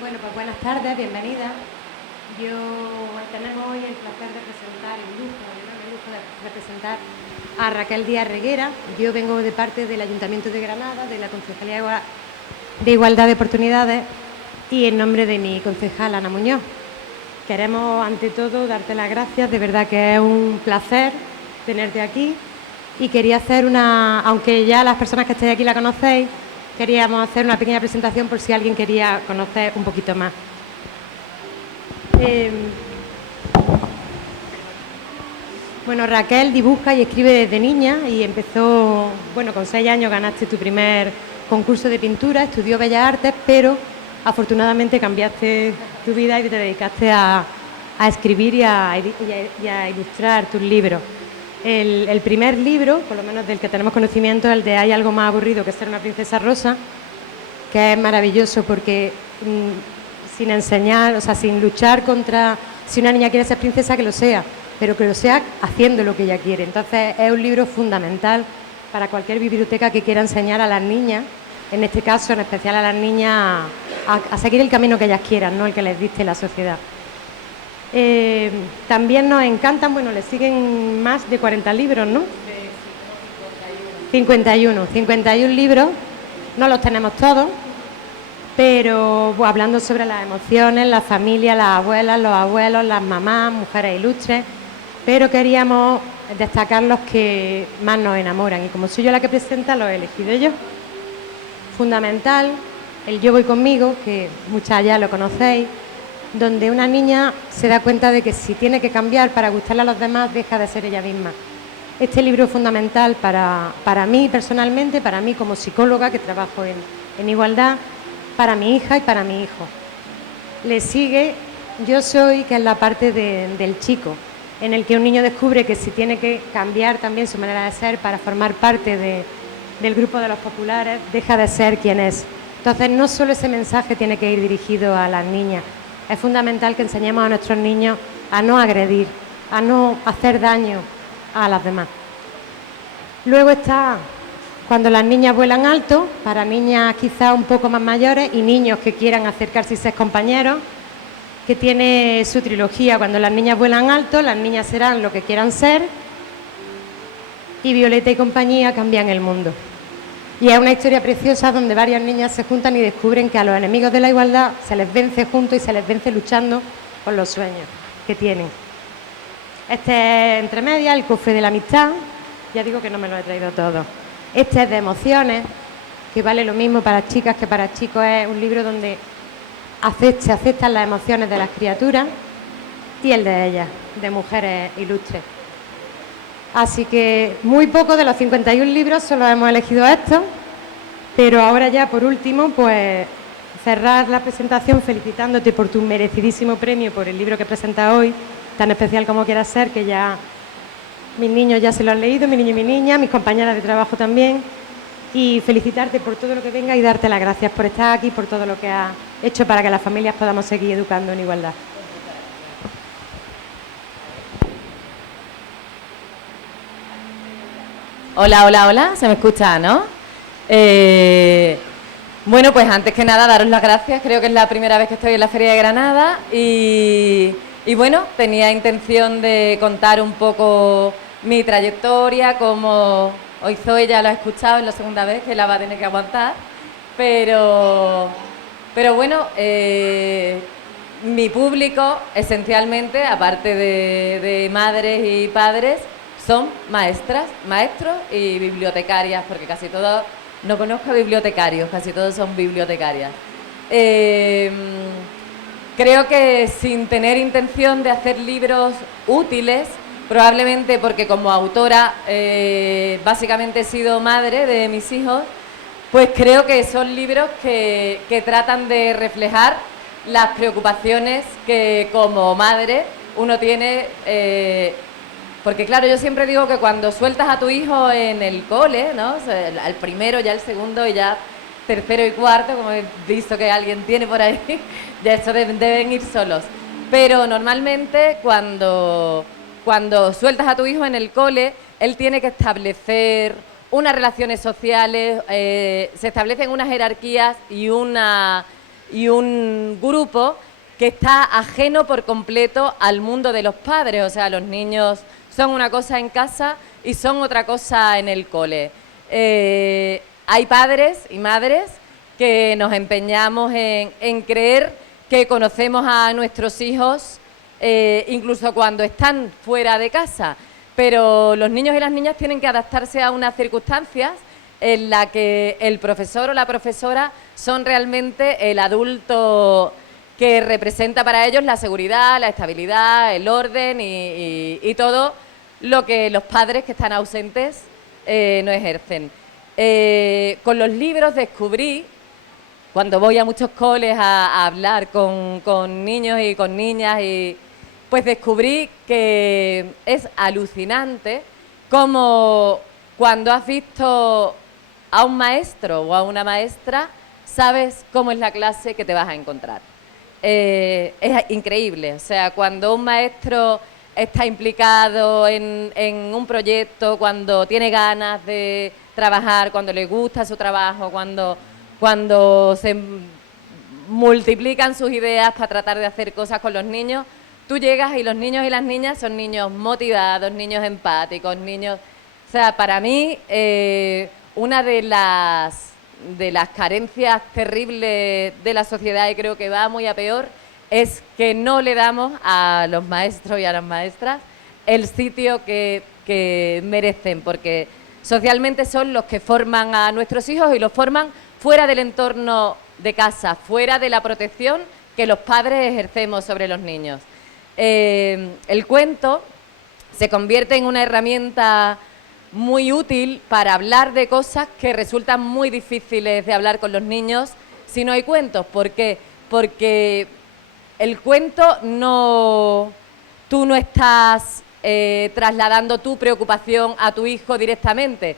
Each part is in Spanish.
Bueno, pues buenas tardes, bienvenida. Tenemos hoy el placer de presentar, el enorme lujo de representar a Raquel Díaz Reguera. Yo vengo de parte del Ayuntamiento de Granada, de la Concejalía de Igualdad de Oportunidades, y en nombre de mi concejala Ana Muñoz. Queremos, ante todo, darte las gracias. De verdad que es un placer tenerte aquí. Y quería hacer aunque ya las personas que estáis aquí la conocéis, queríamos hacer una pequeña presentación por si alguien quería conocer un poquito más. Bueno, Raquel dibuja y escribe desde niña y empezó, con 6 años ganaste tu primer concurso de pintura, estudió Bellas Artes, pero afortunadamente cambiaste tu vida y te dedicaste a escribir y a ilustrar tus libros. El primer libro, por lo menos del que tenemos conocimiento, es el de Hay algo más aburrido que ser una princesa rosa, que es maravilloso porque sin enseñar, o sea, sin luchar contra si una niña quiere ser princesa, que lo sea, pero que lo sea haciendo lo que ella quiere. Entonces es un libro fundamental para cualquier biblioteca que quiera enseñar a las niñas, en este caso en especial a las niñas, a seguir el camino que ellas quieran, no el que les dicte la sociedad. También nos encantan, le siguen más de 40 libros, ¿no? 51 libros, no los tenemos todos, pero hablando sobre las emociones, la familia, las abuelas, los abuelos, las mamás, mujeres ilustres, pero queríamos destacar los que más nos enamoran, y como soy yo la que presenta, los he elegido yo. Fundamental, el Yo voy conmigo, que muchas ya lo conocéis, donde una niña se da cuenta de que si tiene que cambiar para gustarle a los demás, deja de ser ella misma. Este libro es fundamental para mí personalmente, para mí como psicóloga que trabajo en igualdad, para mi hija y para mi hijo. Le sigue Yo soy, que es la parte del chico, en el que un niño descubre que si tiene que cambiar también su manera de ser para formar parte del grupo de los populares, deja de ser quien es. Entonces, no solo ese mensaje tiene que ir dirigido a las niñas, es fundamental que enseñemos a nuestros niños a no agredir, a no hacer daño a las demás. Luego está Cuando las niñas vuelan alto, para niñas quizás un poco más mayores y niños que quieran acercarse y ser compañeros, que tiene su trilogía. Cuando las niñas vuelan alto, las niñas serán lo que quieran ser, y Violeta y compañía cambian el mundo. Y es una historia preciosa donde varias niñas se juntan y descubren que a los enemigos de la igualdad se les vence juntos y se les vence luchando por los sueños que tienen. Este es, entre medias, El cofre de la amistad. Ya digo que no me lo he traído todo. Este es de emociones, que vale lo mismo para chicas que para chicos. Es un libro donde se aceptan las emociones de las criaturas, y el de ellas, de mujeres ilustres. Así que muy poco de los 51 libros, solo hemos elegido estos, pero ahora ya por último, pues cerrar la presentación felicitándote por tu merecidísimo premio por el libro que presentas hoy, tan especial como quieras ser, que ya mis niños ya se lo han leído, mi niño y mi niña, mis compañeras de trabajo también, y felicitarte por todo lo que venga y darte las gracias por estar aquí, por todo lo que has hecho para que las familias podamos seguir educando en igualdad. Hola, hola, hola, se me escucha, ¿no? Bueno, pues antes que nada daros las gracias, creo que es la primera vez que estoy en la Feria de Granada y bueno, tenía intención de contar un poco mi trayectoria, como hoy Zoe ya lo ha escuchado, es la segunda vez que la va a tener que aguantar, pero bueno, mi público esencialmente, aparte de madres y padres, son maestras, maestros y bibliotecarias, porque casi todos, no conozco bibliotecarios, casi todos son bibliotecarias. Creo que sin tener intención de hacer libros útiles, probablemente porque como autora básicamente he sido madre de mis hijos, pues creo que son libros que tratan de reflejar las preocupaciones que como madre uno tiene. Porque claro, yo siempre digo que cuando sueltas a tu hijo en el cole, ¿no? O sea, al primero, ya el segundo y ya tercero y cuarto, como he visto que alguien tiene por ahí, ya eso deben ir solos. Pero normalmente cuando sueltas a tu hijo en el cole, él tiene que establecer unas relaciones sociales, se establecen unas jerarquías y y un grupo que está ajeno por completo al mundo de los padres. O sea, los niños son una cosa en casa y son otra cosa en el cole. Hay padres y madres que nos empeñamos en creer que conocemos a nuestros hijos incluso cuando están fuera de casa, pero los niños y las niñas tienen que adaptarse a unas circunstancias en las que el profesor o la profesora son realmente el adulto que representa para ellos la seguridad, la estabilidad, el orden y todo lo que los padres que están ausentes no ejercen. Con los libros descubrí, cuando voy a muchos coles a hablar con niños y con niñas, pues descubrí que es alucinante cómo cuando has visto a un maestro o a una maestra, sabes cómo es la clase que te vas a encontrar. Es increíble, o sea, cuando un maestro está implicado en un proyecto, cuando tiene ganas de trabajar, cuando le gusta su trabajo, cuando se multiplican sus ideas para tratar de hacer cosas con los niños, tú llegas y los niños y las niñas son niños motivados, niños empáticos, niños... O sea, para mí, una de las carencias terribles de la sociedad, y creo que va muy a peor, es que no le damos a los maestros y a las maestras el sitio que merecen, porque socialmente son los que forman a nuestros hijos y los forman fuera del entorno de casa, fuera de la protección que los padres ejercemos sobre los niños. El cuento se convierte en una herramienta muy útil para hablar de cosas que resultan muy difíciles de hablar con los niños si no hay cuentos. ¿Por qué? Porque el cuento tú no estás trasladando tu preocupación a tu hijo directamente,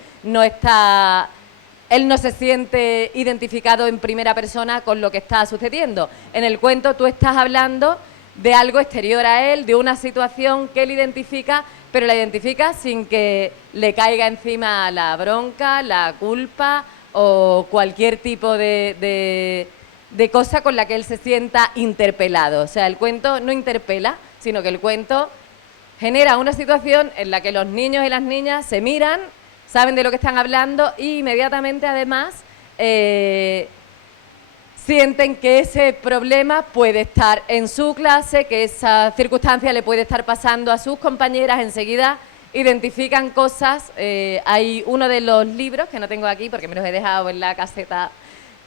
él no se siente identificado en primera persona con lo que está sucediendo. En el cuento tú estás hablando de algo exterior a él, de una situación que él identifica, pero la identifica sin que le caiga encima la bronca, la culpa o cualquier tipo de cosa con la que él se sienta interpelado. O sea, el cuento no interpela, sino que el cuento genera una situación en la que los niños y las niñas se miran, saben de lo que están hablando y inmediatamente además sienten que ese problema puede estar en su clase, que esa circunstancia le puede estar pasando a sus compañeras. Enseguida identifican cosas. Hay uno de los libros, que no tengo aquí porque me los he dejado en la caseta,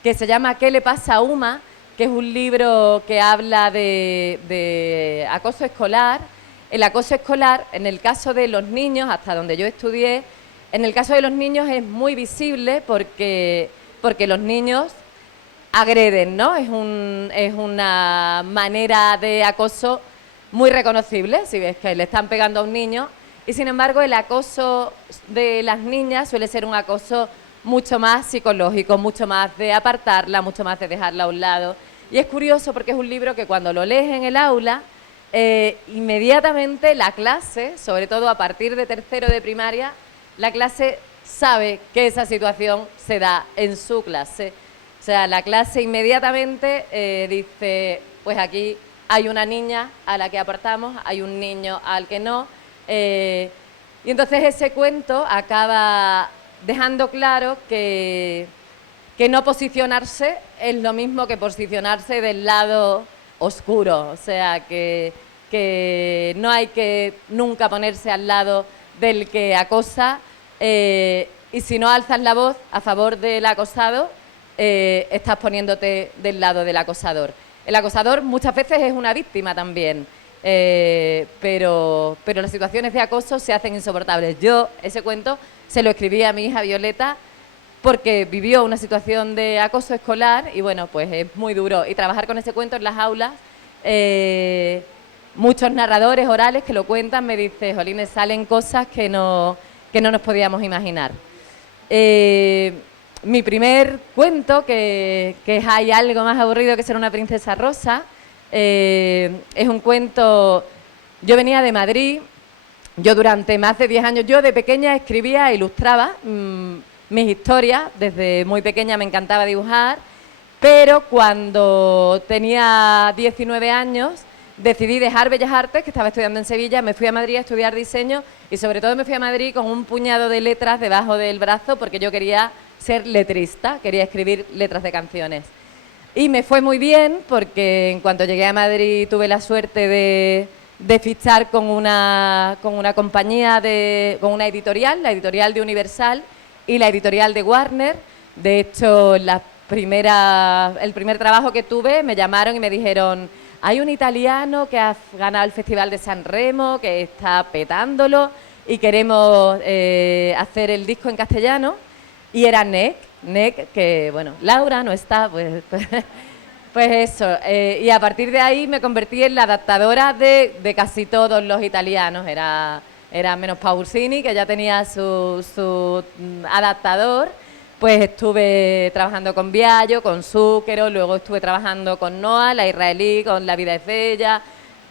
que se llama ¿Qué le pasa a Uma?, que es un libro que habla de acoso escolar. El acoso escolar, en el caso de los niños, hasta donde yo estudié, en el caso de los niños es muy visible porque los niños agreden, ¿no? Es una manera de acoso muy reconocible, si ves que le están pegando a un niño, y sin embargo el acoso de las niñas suele ser un acoso mucho más psicológico, mucho más de apartarla, mucho más de dejarla a un lado. Y es curioso porque es un libro que cuando lo lees en el aula, inmediatamente la clase, sobre todo a partir de tercero de primaria, la clase sabe que esa situación se da en su clase. O sea, la clase inmediatamente dice, pues aquí hay una niña a la que apartamos, hay un niño al que no. Y entonces ese cuento acaba dejando claro que no posicionarse es lo mismo que posicionarse del lado oscuro. O sea, que no hay que nunca ponerse al lado del que acosa, y si no alzas la voz a favor del acosado, estás poniéndote del lado del acosador. El acosador muchas veces es una víctima también, pero las situaciones de acoso se hacen insoportables. Yo ese cuento se lo escribí a mi hija Violeta porque vivió una situación de acoso escolar y bueno, pues es muy duro. Y trabajar con ese cuento en las aulas, muchos narradores orales que lo cuentan me dicen, jolines, salen cosas que no nos podíamos imaginar. Mi primer cuento, que es Hay algo más aburrido que ser una princesa rosa, es un cuento... Yo venía de Madrid, yo durante más de 10 años, yo de pequeña escribía e ilustraba mis historias, desde muy pequeña me encantaba dibujar Pero cuando tenía 19 años decidí dejar Bellas Artes, que estaba estudiando en Sevilla, me fui a Madrid a estudiar diseño y sobre todo me fui a Madrid con un puñado de letras debajo del brazo porque yo quería ser letrista, quería escribir letras de canciones. Y me fue muy bien porque en cuanto llegué a Madrid tuve la suerte de fichar con una compañía, con una editorial, la editorial de Universal y la editorial de Warner. De hecho, el primer trabajo que tuve me llamaron y me dijeron: hay un italiano que ha ganado el Festival de San Remo, que está petándolo y queremos hacer el disco en castellano. Y era NEC, que bueno, Laura no está, pues eso. Y a partir de ahí me convertí en la adaptadora de casi todos los italianos. Era menos Pausini, que ya tenía su adaptador. Pues estuve trabajando con Biagio, con Zúquero, luego estuve trabajando con Noa, la israelí, con La vida es bella,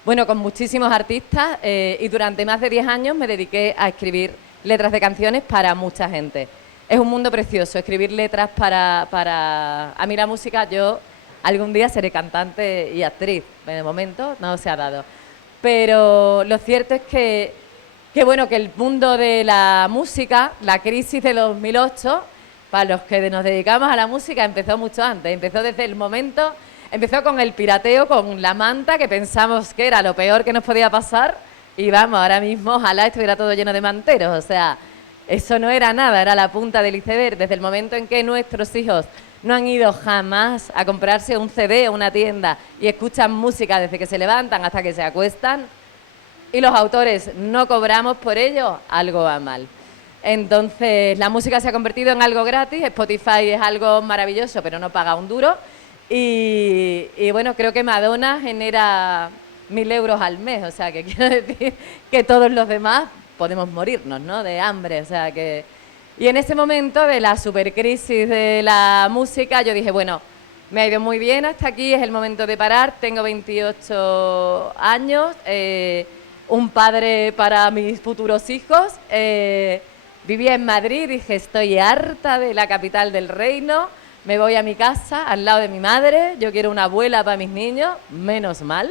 bueno, con muchísimos artistas y durante más de 10 años me dediqué a escribir letras de canciones para mucha gente. Es un mundo precioso, escribir letras para... A mí la música, yo algún día seré cantante y actriz, de momento no se ha dado. Pero lo cierto es que bueno, que el mundo de la música, la crisis de 2008... para los que nos dedicamos a la música, empezó mucho antes. Empezó con el pirateo, con la manta, que pensamos que era lo peor que nos podía pasar. Y vamos, ahora mismo ojalá estuviera todo lleno de manteros. O sea, eso no era nada, era la punta del iceberg. Desde el momento en que nuestros hijos no han ido jamás a comprarse un CD a una tienda y escuchan música desde que se levantan hasta que se acuestan, y los autores no cobramos por ello, algo va mal. Entonces, la música se ha convertido en algo gratis, Spotify es algo maravilloso, pero no paga un duro. Y bueno, creo que Madonna genera 1.000 euros al mes, o sea, que quiero decir que todos los demás podemos morirnos, ¿no?, de hambre, o sea que... Y en ese momento de la supercrisis de la música, yo dije, bueno, me ha ido muy bien hasta aquí, es el momento de parar, tengo 28 años, un padre para mis futuros hijos, vivía en Madrid, dije, estoy harta de la capital del reino, me voy a mi casa, al lado de mi madre, yo quiero una abuela para mis niños, menos mal.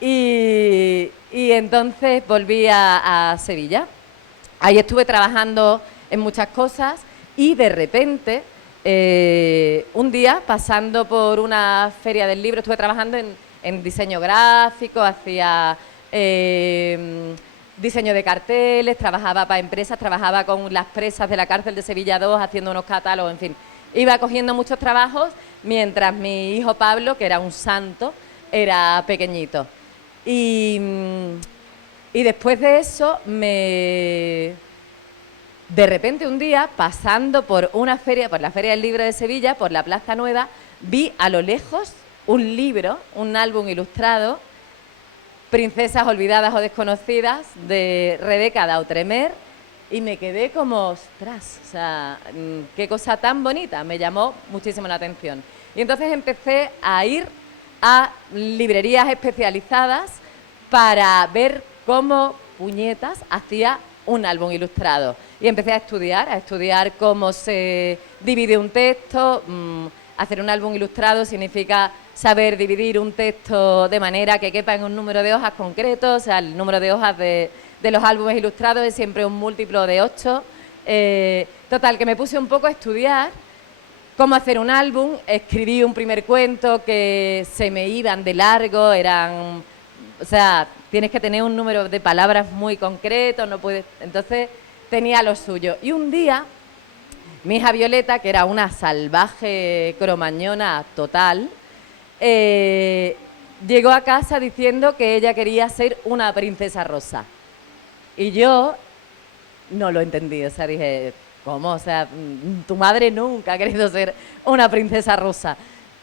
Y entonces volví a Sevilla. Ahí estuve trabajando en muchas cosas y de repente, un día, pasando por una feria del libro, estuve trabajando en diseño gráfico, hacía... diseño de carteles, trabajaba para empresas, trabajaba con las presas de la cárcel de Sevilla 2 haciendo unos catálogos, en fin. Iba cogiendo muchos trabajos mientras mi hijo Pablo, que era un santo, era pequeñito. Y después de eso, de repente un día, pasando por una feria, por la Feria del Libro de Sevilla, por la Plaza Nueva, vi a lo lejos un libro, un álbum ilustrado, Princesas olvidadas o desconocidas, de Rebeca Dautremer, y me quedé como, ostras, o sea, qué cosa tan bonita, me llamó muchísimo la atención. Y entonces empecé a ir a librerías especializadas para ver cómo puñetas hacía un álbum ilustrado. Y empecé a estudiar cómo se divide un texto. Hacer un álbum ilustrado significa saber dividir un texto de manera que quepa en un número de hojas concreto, o sea, el número de hojas de los álbumes ilustrados es siempre un múltiplo de 8. Total, que me puse un poco a estudiar cómo hacer un álbum, escribí un primer cuento que se me iban de largo, o sea, tienes que tener un número de palabras muy concreto, no puedes, entonces tenía lo suyo. Y un día, mi hija Violeta, que era una salvaje cromañona total, llegó a casa diciendo que ella quería ser una princesa rosa. Y yo no lo entendí, o sea, dije, ¿cómo? O sea, tu madre nunca ha querido ser una princesa rosa.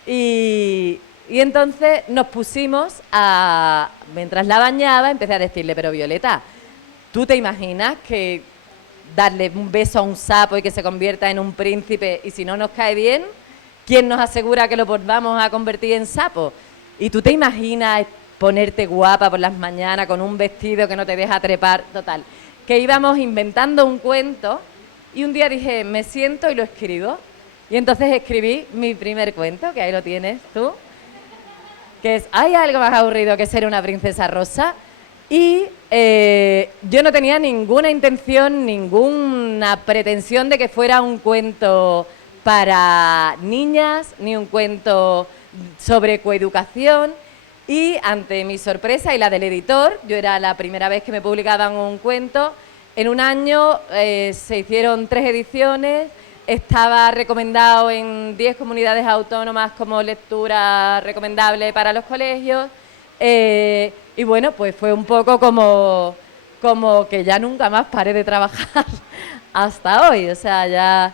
Y entonces nos pusimos mientras la bañaba, empecé a decirle, pero Violeta, ¿tú te imaginas que darle un beso a un sapo y que se convierta en un príncipe y si no nos cae bien, ¿quién nos asegura que lo volvamos a convertir en sapo? ¿Y tú te imaginas ponerte guapa por las mañanas con un vestido que no te deja trepar? Total, que íbamos inventando un cuento y un día dije, me siento y lo escribo. Y entonces escribí mi primer cuento, que ahí lo tienes tú, que es ¿hay algo más aburrido que ser una princesa rosa? Y yo no tenía ninguna intención, ninguna pretensión de que fuera un cuento para niñas, ni un cuento sobre coeducación. Y ante mi sorpresa y la del editor, yo era la primera vez que me publicaban un cuento, en un año se hicieron 3 ediciones, estaba recomendado en 10 comunidades autónomas como lectura recomendable para los colegios. Y bueno, pues fue un poco como que ya nunca más paré de trabajar hasta hoy. O sea, ya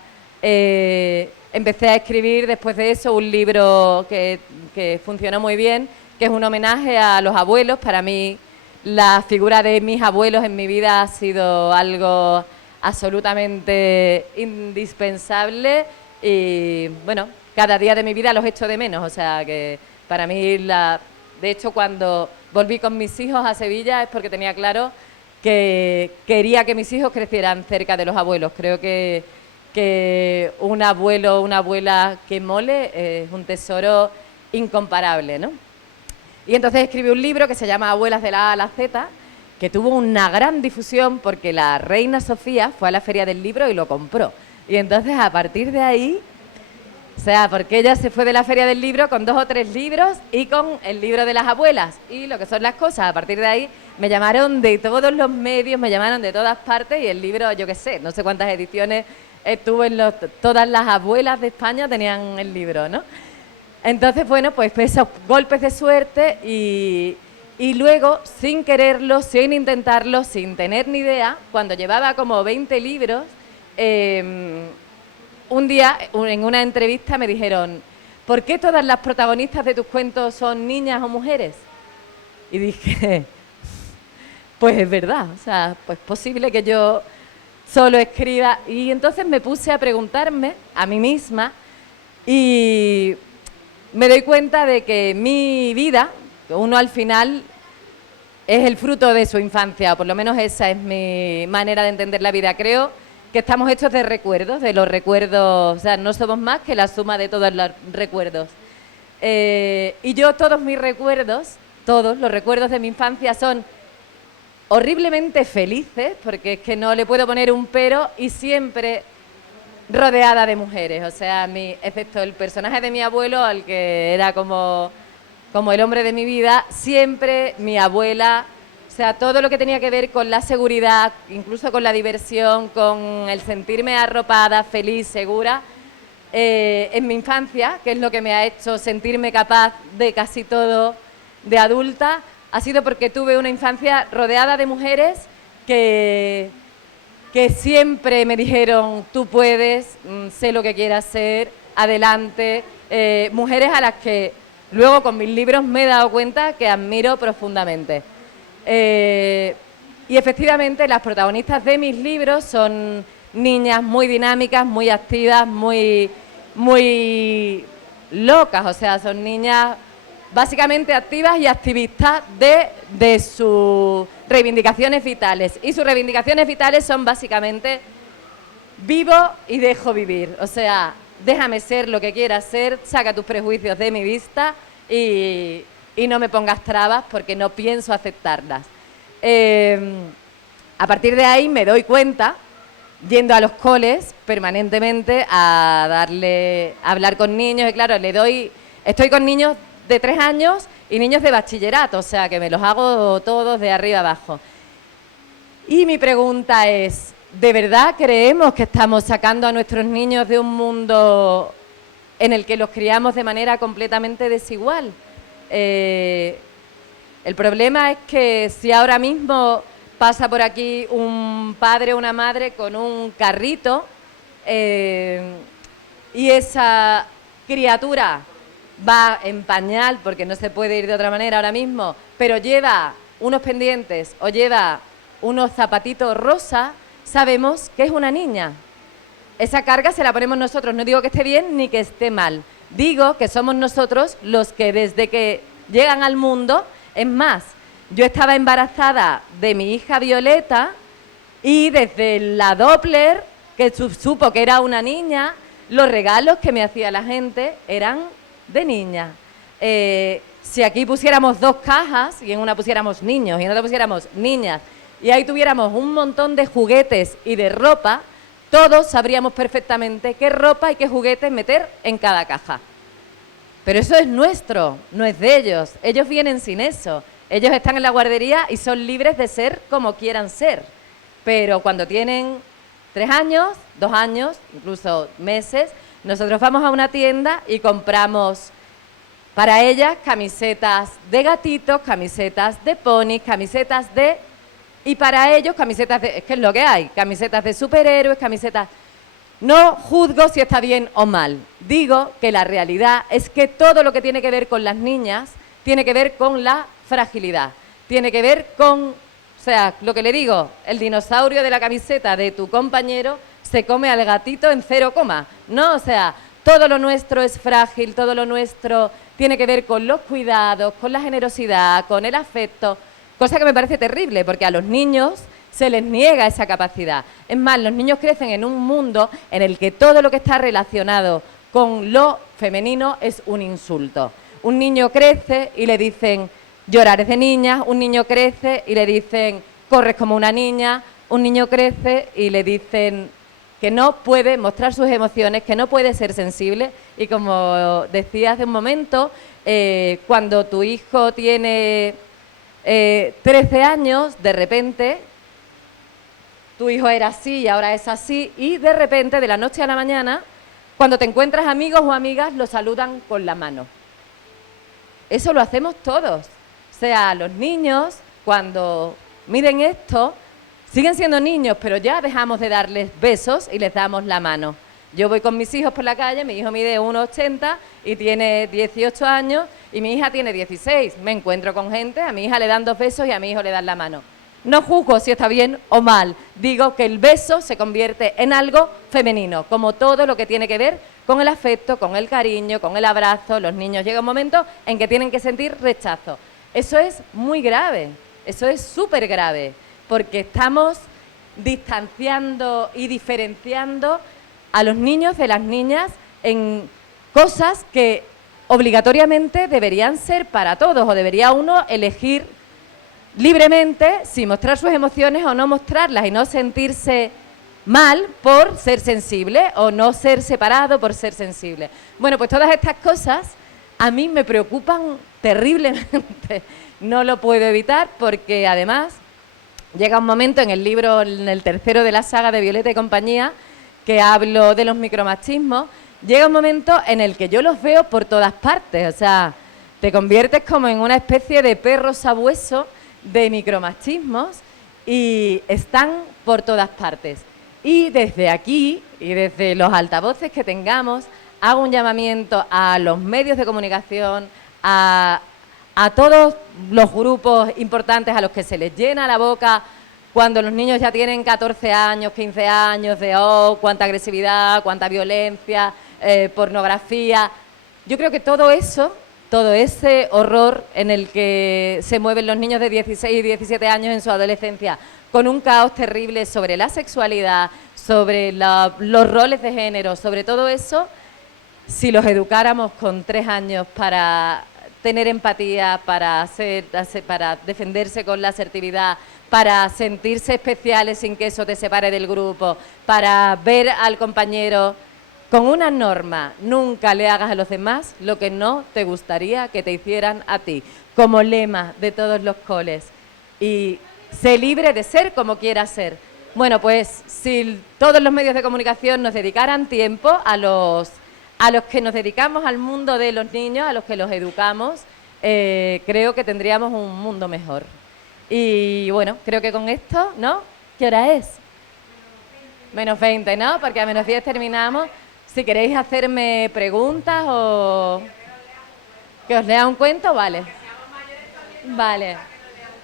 empecé a escribir después de eso un libro que funcionó muy bien, que es un homenaje a los abuelos. Para mí la figura de mis abuelos en mi vida ha sido algo absolutamente indispensable y bueno, cada día de mi vida los echo de menos. O sea que para mí de hecho, cuando volví con mis hijos a Sevilla es porque tenía claro que quería que mis hijos crecieran cerca de los abuelos. Creo que un abuelo o una abuela que mole es un tesoro incomparable, ¿no? Y entonces escribí un libro que se llama Abuelas de la A a la Z, que tuvo una gran difusión porque la reina Sofía fue a la Feria del Libro y lo compró. Y entonces a partir de ahí... O sea, porque ella se fue de la Feria del Libro con 2 o 3 libros y con el libro de las abuelas y lo que son las cosas. A partir de ahí me llamaron de todos los medios, me llamaron de todas partes y el libro, yo qué sé, no sé cuántas ediciones estuvo todas las abuelas de España tenían el libro, ¿no? Entonces, bueno, pues esos golpes de suerte y luego, sin quererlo, sin intentarlo, sin tener ni idea, cuando llevaba como 20 libros... un día, en una entrevista, me dijeron ¿por qué todas las protagonistas de tus cuentos son niñas o mujeres? Y dije, pues es verdad, o sea, pues posible que yo solo escriba. Y entonces me puse a preguntarme a mí misma y me doy cuenta de que mi vida, uno al final es el fruto de su infancia, o por lo menos esa es mi manera de entender la vida. Creo que estamos hechos de recuerdos, de los recuerdos, o sea, no somos más que la suma de todos los recuerdos. Y yo todos mis recuerdos, todos los recuerdos de mi infancia son horriblemente felices, porque es que no le puedo poner un pero, y siempre rodeada de mujeres. O sea, excepto el personaje de mi abuelo, al que era como el hombre de mi vida, siempre mi abuela... O sea, todo lo que tenía que ver con la seguridad, incluso con la diversión, con el sentirme arropada, feliz, segura, en mi infancia, que es lo que me ha hecho sentirme capaz de casi todo de adulta, ha sido porque tuve una infancia rodeada de mujeres que siempre me dijeron, tú puedes, sé lo que quieras ser, adelante. Mujeres a las que luego con mis libros me he dado cuenta que admiro profundamente. Y efectivamente las protagonistas de mis libros son niñas muy dinámicas, muy activas, muy locas. O sea, son niñas básicamente activas y activistas de sus reivindicaciones vitales. Y sus reivindicaciones vitales son básicamente vivo y dejo vivir. O sea, déjame ser lo que quiera ser, saca tus prejuicios de mi vista y no me pongas trabas porque no pienso aceptarlas. A partir de ahí me doy cuenta, yendo a los coles permanentemente a hablar con niños, y claro, estoy con niños de 3 años y niños de bachillerato, o sea que me los hago todos de arriba abajo. Y mi pregunta es, ¿de verdad creemos que estamos sacando a nuestros niños de un mundo en el que los criamos de manera completamente desigual? El problema es que si ahora mismo pasa por aquí un padre o una madre con un carrito y esa criatura va en pañal, porque no se puede ir de otra manera ahora mismo, pero lleva unos pendientes o lleva unos zapatitos rosa, sabemos que es una niña. Esa carga se la ponemos nosotros. No digo que esté bien ni que esté mal. Digo que somos nosotros los que desde que llegan al mundo... Es más, yo estaba embarazada de mi hija Violeta y desde la Doppler, que supo que era una niña, los regalos que me hacía la gente eran de niña. Si aquí pusiéramos 2 cajas y en una pusiéramos niños y en otra pusiéramos niñas y ahí tuviéramos un montón de juguetes y de ropa, todos sabríamos perfectamente qué ropa y qué juguetes meter en cada caja. Pero eso es nuestro, no es de ellos. Ellos vienen sin eso. Ellos están en la guardería y son libres de ser como quieran ser. Pero cuando tienen 3 años, 2 años, incluso meses, nosotros vamos a una tienda y compramos para ellas camisetas de gatitos, camisetas de ponis, camisetas de... Y para ellos camisetas de... Es que es lo que hay, camisetas de superhéroes, camisetas... No juzgo si está bien o mal. Digo que la realidad es que todo lo que tiene que ver con las niñas tiene que ver con la fragilidad. Tiene que ver con... O sea, lo que le digo, el dinosaurio de la camiseta de tu compañero se come al gatito en 0, ¿no? O sea, todo lo nuestro es frágil, todo lo nuestro tiene que ver con los cuidados, con la generosidad, con el afecto, cosa que me parece terrible, porque a los niños se les niega esa capacidad. Es más, los niños crecen en un mundo en el que todo lo que está relacionado con lo femenino es un insulto. Un niño crece y le dicen, llorar es de niña, un niño crece y le dicen, corres como una niña, un niño crece y le dicen que no puede mostrar sus emociones, que no puede ser sensible. Y como decía hace un momento, cuando tu hijo tiene 13 años, de repente, tu hijo era así y ahora es así, y de repente, de la noche a la mañana, cuando te encuentras amigos o amigas, lo saludan con la mano. Eso lo hacemos todos. O sea, los niños, cuando miden esto, siguen siendo niños, pero ya dejamos de darles besos y les damos la mano. Yo voy con mis hijos por la calle, mi hijo mide 1,80 y tiene 18 años y mi hija tiene 16. Me encuentro con gente, a mi hija le dan 2 besos y a mi hijo le dan la mano. No juzgo si está bien o mal, digo que el beso se convierte en algo femenino, como todo lo que tiene que ver con el afecto, con el cariño, con el abrazo. Los niños llega un momento en que tienen que sentir rechazo. Eso es muy grave, eso es súper grave, porque estamos distanciando y diferenciando a los niños de las niñas en cosas que obligatoriamente deberían ser para todos, o debería uno elegir libremente si mostrar sus emociones o no mostrarlas y no sentirse mal por ser sensible o no ser separado por ser sensible. Bueno, pues todas estas cosas a mí me preocupan terriblemente. No lo puedo evitar porque además llega un momento en el libro, en el tercero de la saga de Violeta y compañía, que hablo de los micromachismos, llega un momento en el que yo los veo por todas partes. O sea, te conviertes como en una especie de perro sabueso de micromachismos y están por todas partes. Y desde aquí, y desde los altavoces que tengamos, hago un llamamiento a los medios de comunicación, a todos los grupos importantes a los que se les llena la boca cuando los niños ya tienen 14 años, 15 años, de cuánta agresividad, cuánta violencia, pornografía. Yo creo que todo eso, todo ese horror en el que se mueven los niños de 16 y 17 años en su adolescencia, con un caos terrible sobre la sexualidad, sobre los roles de género, sobre todo eso, si los educáramos con 3 años para tener empatía, para defenderse con la asertividad, para sentirse especiales sin que eso te separe del grupo, para ver al compañero con una norma: nunca le hagas a los demás lo que no te gustaría que te hicieran a ti, como lema de todos los coles. Y sé libre de ser como quieras ser. Bueno, pues si todos los medios de comunicación nos dedicaran tiempo a los que nos dedicamos al mundo de los niños, a los que los educamos, creo que tendríamos un mundo mejor. Y bueno, creo que con esto, ¿no? ¿Qué hora es? -20, ¿no? Porque a -10 terminamos. Si queréis hacerme preguntas o que os lea un cuento, vale.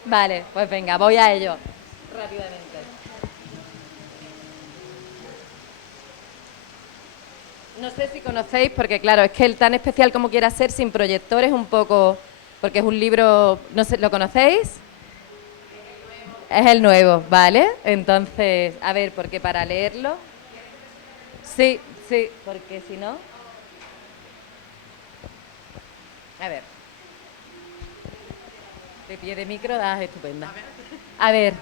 Vale, pues venga, voy a ello rápidamente. No sé si conocéis, porque claro, es que el Tan especial como quiera ser sin proyector es un poco, porque es un libro, no sé, ¿lo conocéis? Es el nuevo, ¿vale? Entonces, a ver, porque para leerlo... Sí, Sí, porque si no... A ver. De pie de micro das estupenda. A ver,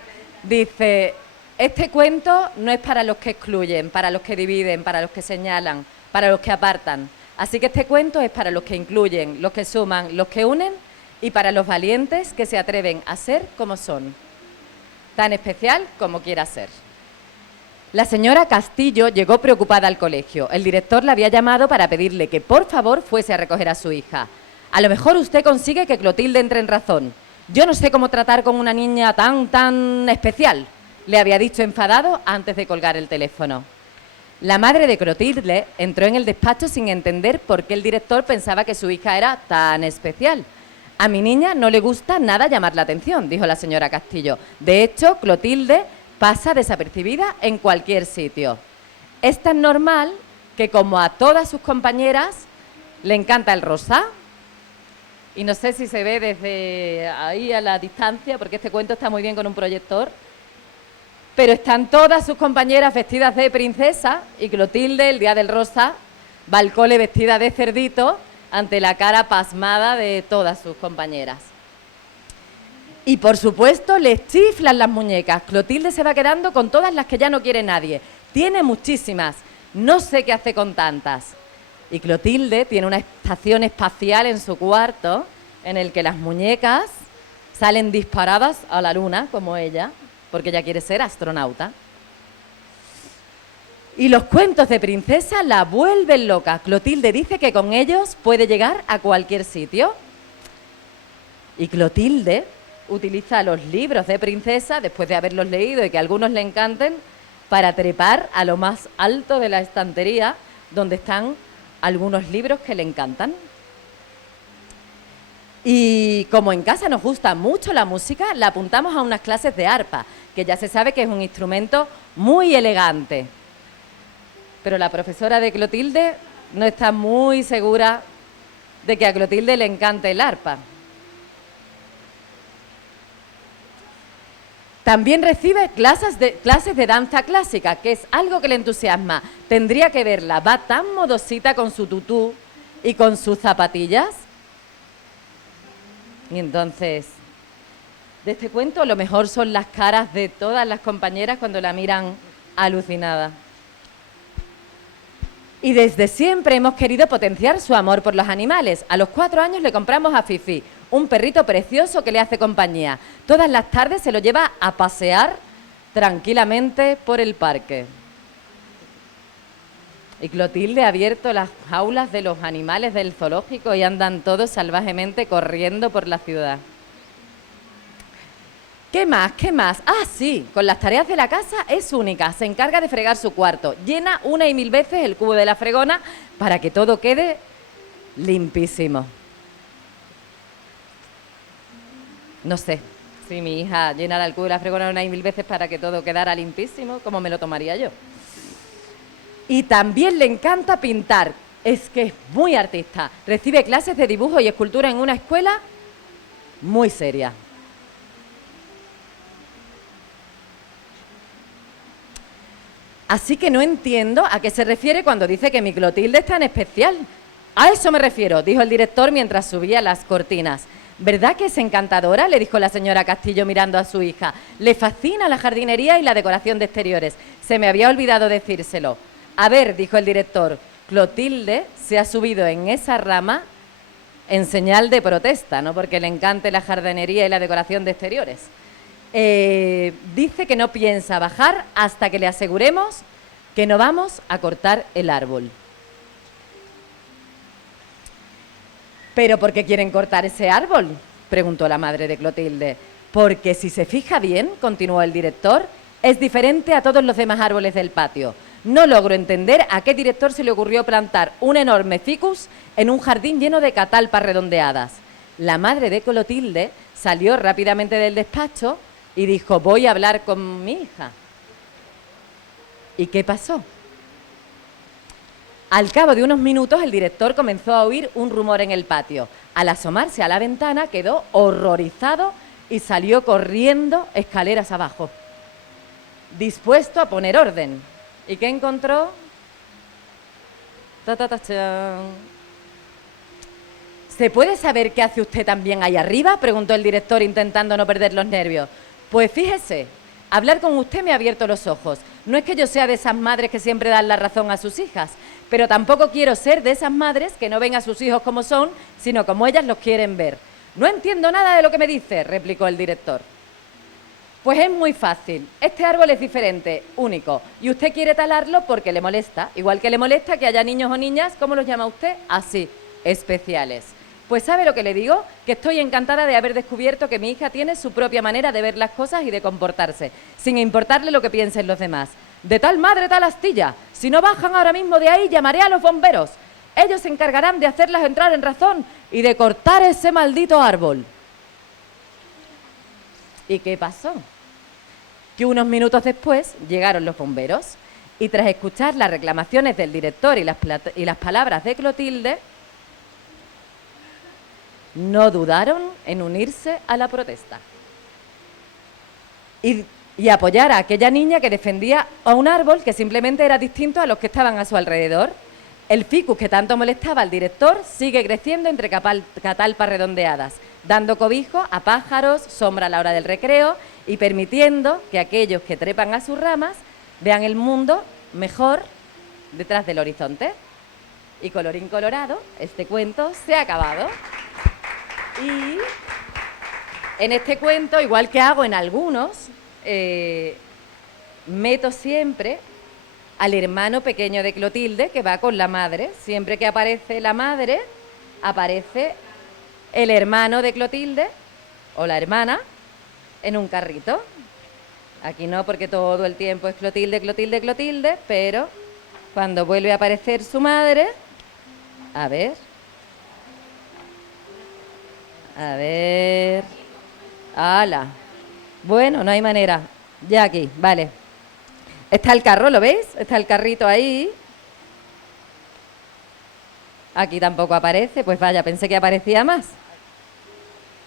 dice, este cuento no es para los que excluyen, para los que dividen, para los que señalan, para los que apartan. Así que este cuento es para los que incluyen, los que suman, los que unen y para los valientes que se atreven a ser como son. Tan especial como quiera ser. La señora Castillo llegó preocupada al colegio. El director la había llamado para pedirle que por favor fuese a recoger a su hija. A lo mejor usted consigue que Clotilde entre en razón. Yo no sé cómo tratar con una niña tan especial, le había dicho enfadado antes de colgar el teléfono. La madre de Clotilde entró en el despacho sin entender por qué el director pensaba que su hija era tan especial. A mi niña no le gusta nada llamar la atención, dijo la señora Castillo. De hecho, Clotilde pasa desapercibida en cualquier sitio. Es tan normal que, como a todas sus compañeras, le encanta el rosa. Y no sé si se ve desde ahí a la distancia, porque este cuento está muy bien con un proyector. Pero están todas sus compañeras vestidas de princesa y Clotilde, el día del rosa, va al cole vestida de cerdito ante la cara pasmada de todas sus compañeras. Y por supuesto les chiflan las muñecas. Clotilde se va quedando con todas las que ya no quiere nadie. Tiene muchísimas. No sé qué hace con tantas. Y Clotilde tiene una estación espacial en su cuarto en el que las muñecas salen disparadas a la luna, como ella, porque ella quiere ser astronauta. Y los cuentos de princesa la vuelven loca. Clotilde dice que con ellos puede llegar a cualquier sitio. Y Clotilde utiliza los libros de princesa, después de haberlos leído y que a algunos le encanten, para trepar a lo más alto de la estantería, donde están algunos libros que le encantan. Y como en casa nos gusta mucho la música, la apuntamos a unas clases de arpa, que ya se sabe que es un instrumento muy elegante. Pero la profesora de Clotilde no está muy segura de que a Clotilde le encante el arpa. También recibe clases de danza clásica, que es algo que le entusiasma. Tendría que verla, va tan modosita con su tutú y con sus zapatillas. Y entonces, de este cuento lo mejor son las caras de todas las compañeras cuando la miran alucinada. Y desde siempre hemos querido potenciar su amor por los animales. A los 4 años le compramos a Fifi, un perrito precioso que le hace compañía. Todas las tardes se lo lleva a pasear tranquilamente por el parque. Y Clotilde ha abierto las jaulas de los animales del zoológico y andan todos salvajemente corriendo por la ciudad. ¿Qué más? ¿Qué más? Ah, sí, con las tareas de la casa es única. Se encarga de fregar su cuarto. Llena 1 y 1000 veces el cubo de la fregona para que todo quede limpísimo. No sé si mi hija llenara el cubo de la fregona 1 y 1000 veces para que todo quedara limpísimo, ¿cómo me lo tomaría yo? Y también le encanta pintar. Es que es muy artista. Recibe clases de dibujo y escultura en una escuela muy seria. Así que no entiendo a qué se refiere cuando dice que mi Clotilde es tan especial. A eso me refiero, dijo el director mientras subía las cortinas. ¿Verdad que es encantadora?, le dijo la señora Castillo mirando a su hija. Le fascina la jardinería y la decoración de exteriores. Se me había olvidado decírselo. A ver, dijo el director, Clotilde se ha subido en esa rama en señal de protesta, no porque le encante la jardinería y la decoración de exteriores. Dice que no piensa bajar hasta que le aseguremos que no vamos a cortar el árbol. ¿Pero por qué quieren cortar ese árbol?, preguntó la madre de Clotilde. Porque si se fija bien, continuó el director, es diferente a todos los demás árboles del patio. No logro entender a qué director se le ocurrió plantar un enorme ficus en un jardín lleno de catalpas redondeadas. La madre de Clotilde salió rápidamente del despacho y dijo, voy a hablar con mi hija. ¿Y qué pasó? Al cabo de unos minutos el director comenzó a oír un rumor en el patio. Al asomarse a la ventana quedó horrorizado y salió corriendo escaleras abajo, dispuesto a poner orden. ¿Y qué encontró? Ta, ta, ta, chan. ¿Se puede saber qué hace usted también ahí arriba?, preguntó el director intentando no perder los nervios. Pues fíjese, hablar con usted me ha abierto los ojos. No es que yo sea de esas madres que siempre dan la razón a sus hijas, pero tampoco quiero ser de esas madres que no ven a sus hijos como son, sino como ellas los quieren ver. No entiendo nada de lo que me dice, replicó el director. Pues es muy fácil. Este árbol es diferente, único, y usted quiere talarlo porque le molesta, igual que le molesta que haya niños o niñas, ¿cómo los llama usted? Así, especiales. Pues ¿sabe lo que le digo? Que estoy encantada de haber descubierto que mi hija tiene su propia manera de ver las cosas y de comportarse, sin importarle lo que piensen los demás. De tal madre, tal astilla. Si no bajan ahora mismo de ahí, llamaré a los bomberos. Ellos se encargarán de hacerlas entrar en razón y de cortar ese maldito árbol. ¿Y qué pasó? Que unos minutos después llegaron los bomberos y tras escuchar las reclamaciones del director y las palabras de Clotilde, no dudaron en unirse a la protesta y apoyar a aquella niña que defendía a un árbol que simplemente era distinto a los que estaban a su alrededor. El ficus que tanto molestaba al director sigue creciendo entre catalpas redondeadas, dando cobijo a pájaros, sombra a la hora del recreo y permitiendo que aquellos que trepan a sus ramas vean el mundo mejor detrás del horizonte. Y colorín colorado, este cuento se ha acabado. Y en este cuento, igual que hago en algunos, meto siempre al hermano pequeño de Clotilde, que va con la madre. Siempre que aparece la madre, aparece el hermano de Clotilde, o la hermana, en un carrito. Aquí no, porque todo el tiempo es Clotilde, Clotilde, Clotilde, pero cuando vuelve a aparecer su madre, a ver... ¡Hala! Bueno, no hay manera. Ya aquí, vale. Está el carro, ¿lo veis? Está el carrito ahí. Aquí tampoco aparece. Pues vaya, pensé que aparecía más.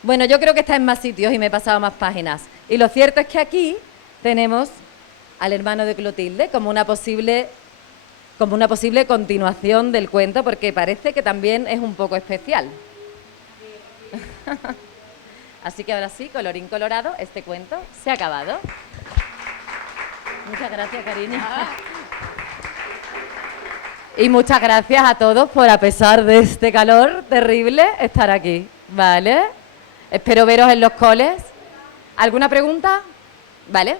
Bueno, yo creo que está en más sitios y me he pasado más páginas. Y lo cierto es que aquí tenemos al hermano de Clotilde como una posible continuación del cuento, porque parece que también es un poco especial. Así que ahora sí, colorín colorado, este cuento se ha acabado. Muchas gracias, cariño. Y muchas gracias a todos por, a pesar de este calor terrible, estar aquí, ¿vale? Espero veros en los coles. ¿Alguna pregunta? ¿Vale?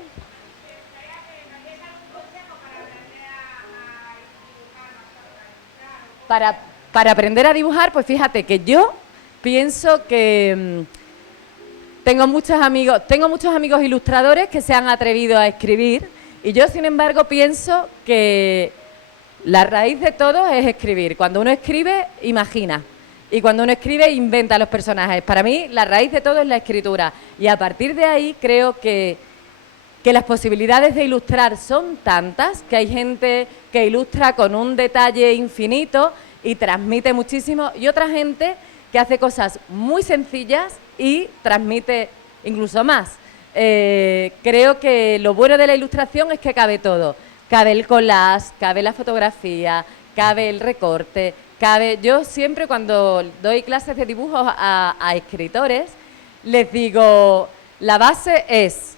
Para aprender a dibujar, pues fíjate que yo pienso que tengo muchos amigos ilustradores que se han atrevido a escribir y yo, sin embargo, pienso que la raíz de todo es escribir. Cuando uno escribe, imagina. Y cuando uno escribe, inventa los personajes. Para mí, la raíz de todo es la escritura. Y a partir de ahí, creo que las posibilidades de ilustrar son tantas, que hay gente que ilustra con un detalle infinito y transmite muchísimo, y otra gente que hace cosas muy sencillas y transmite incluso más. Creo que lo bueno de la ilustración es que cabe todo. Cabe el collage, cabe la fotografía, cabe el recorte, cabe... Yo siempre cuando doy clases de dibujos a escritores, les digo, la base es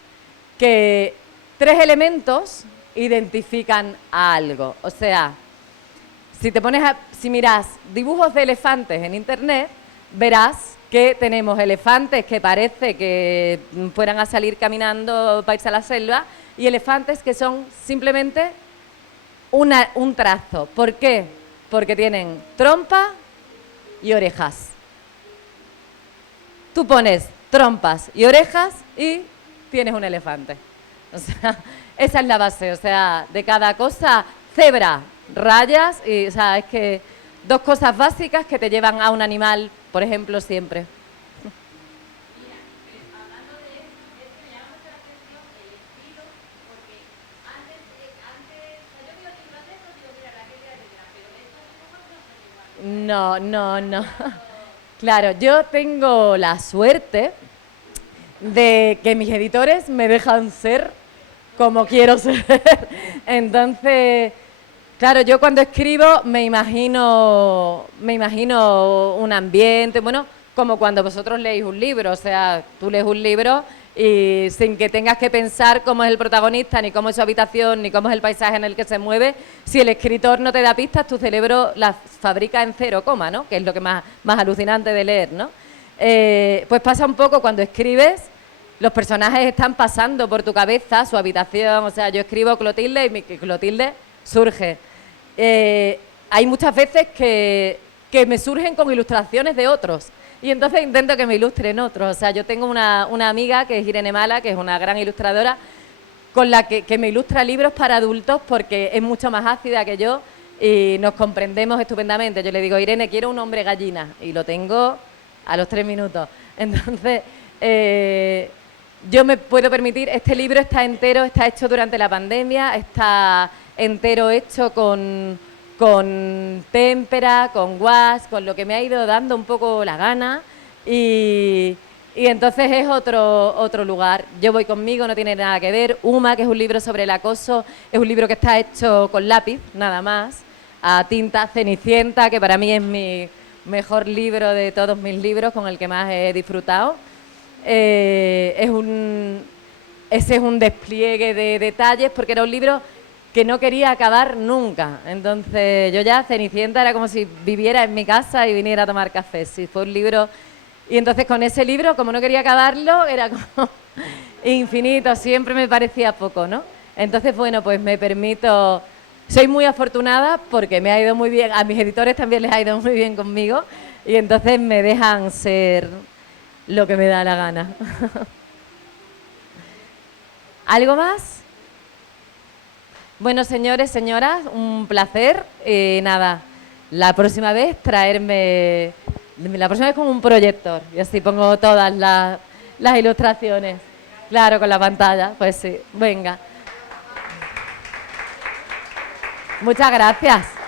que 3 elementos identifican a algo. O sea, si miras dibujos de elefantes en internet, verás que tenemos elefantes que parece que fueran a salir caminando para irse a la selva y elefantes que son simplemente un trazo. ¿Por qué? Porque tienen trompa y orejas. Tú pones trompas y orejas y tienes un elefante. O sea, esa es la base. O sea, de cada cosa, cebra, rayas, y o sea, es que 2 cosas básicas que te llevan a un animal, por ejemplo, siempre. No. Claro, yo tengo la suerte de que mis editores me dejan ser como quiero ser. Entonces, Claro, yo cuando escribo me imagino un ambiente, bueno, como cuando vosotros leéis un libro, o sea, tú lees un libro y sin que tengas que pensar cómo es el protagonista, ni cómo es su habitación, ni cómo es el paisaje en el que se mueve, si el escritor no te da pistas, tu cerebro las fabrica en 0, ¿no? Que es lo que más alucinante de leer, ¿no? Pues pasa un poco cuando escribes, los personajes están pasando por tu cabeza, su habitación, o sea, yo escribo Clotilde y mi Clotilde surge. Hay muchas veces que me surgen con ilustraciones de otros y entonces intento que me ilustren otros. O sea, yo tengo una amiga que es Irene Mala, que es una gran ilustradora, con la que me ilustra libros para adultos porque es mucho más ácida que yo y nos comprendemos estupendamente. Yo le digo, Irene, quiero un hombre gallina y lo tengo a los 3 minutos. Entonces, yo me puedo permitir, este libro está entero, está hecho durante la pandemia, está entero hecho con témpera, con gouache, con lo que me ha ido dando un poco la gana y entonces es otro lugar. Yo voy conmigo, no tiene nada que ver. Uma, que es un libro sobre el acoso, es un libro que está hecho con lápiz, nada más, a tinta. Cenicienta, que para mí es mi mejor libro de todos mis libros, con el que más he disfrutado. Ese es un despliegue de detalles porque era un libro que no quería acabar nunca. Entonces yo ya Cenicienta era como si viviera en mi casa y viniera a tomar café. Sí, fue un libro. Y entonces con ese libro, como no quería acabarlo, era como infinito, siempre me parecía poco, ¿no? Entonces, bueno, pues me permito. Soy muy afortunada porque me ha ido muy bien, a mis editores también les ha ido muy bien conmigo y entonces me dejan ser lo que me da la gana. ¿Algo más? Bueno, señores, señoras, un placer. Nada, la próxima vez con un proyector y así pongo todas las ilustraciones. Claro, con la pantalla, pues sí, venga. Muchas gracias.